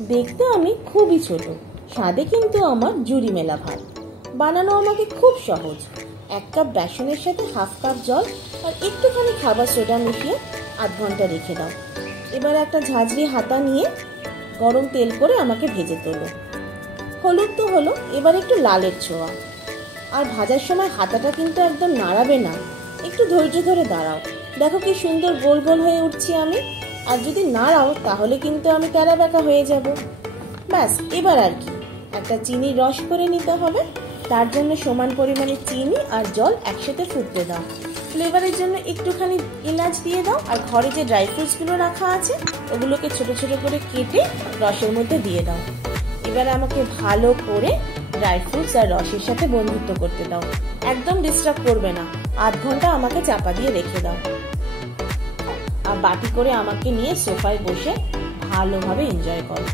দেখতে আমি খুবই ছোট, স্বাদে কিন্তু আমার জুড়ি মেলা ভাত। বানানো আমাকে খুব সহজ। 1 কাপ বেসনের সাথে হাফ কাপ জল আর একটুখানি খাবার সোডা মিশিয়ে আধ ঘন্টা রেখে দাও। এবার একটা ঝাঁঝরি হাতা নিয়ে গরম তেল করে আমাকে ভেজে তোলো। হলুদ তো হলো, এবার একটু লালের ছোঁয়া। আর ভাজার সময় হাতাটা কিন্তু একদম নাড়াবে না, একটু ধৈর্য ধরে দাঁড়াও। দেখো কি সুন্দর গোল গোল হয়ে উঠছি আমি। আর যদি নাড়াও তাহলে কিন্তু আমি তেরা বেঁকা হয়ে যাব। ব্যাস, এবার আর কি, একটা চিনির রস করে নিতে হবে। তার জন্য সমান পরিমাণে চিনি আর জল একসাথে ফুটতে দাও। ফ্লেভারের জন্য একটুখানি এলাচ দিয়ে দাও। আর ঘরে যে ড্রাই ফ্রুটসগুলো রাখা আছে ওগুলোকে ছোট ছোট করে কেটে রসের মধ্যে দিয়ে দাও। এবার আমাকে ভালো করে ড্রাই ফ্রুটস আর রসের সাথে বন্ধুত্ব করতে দাও। একদম ডিস্টার্ব করবে না। আধ ঘন্টা আমাকে চাপা দিয়ে রেখে দাও। আর বাটি করে আমাকে নিয়ে সোফায় বসে ভালোভাবে এনজয় করো।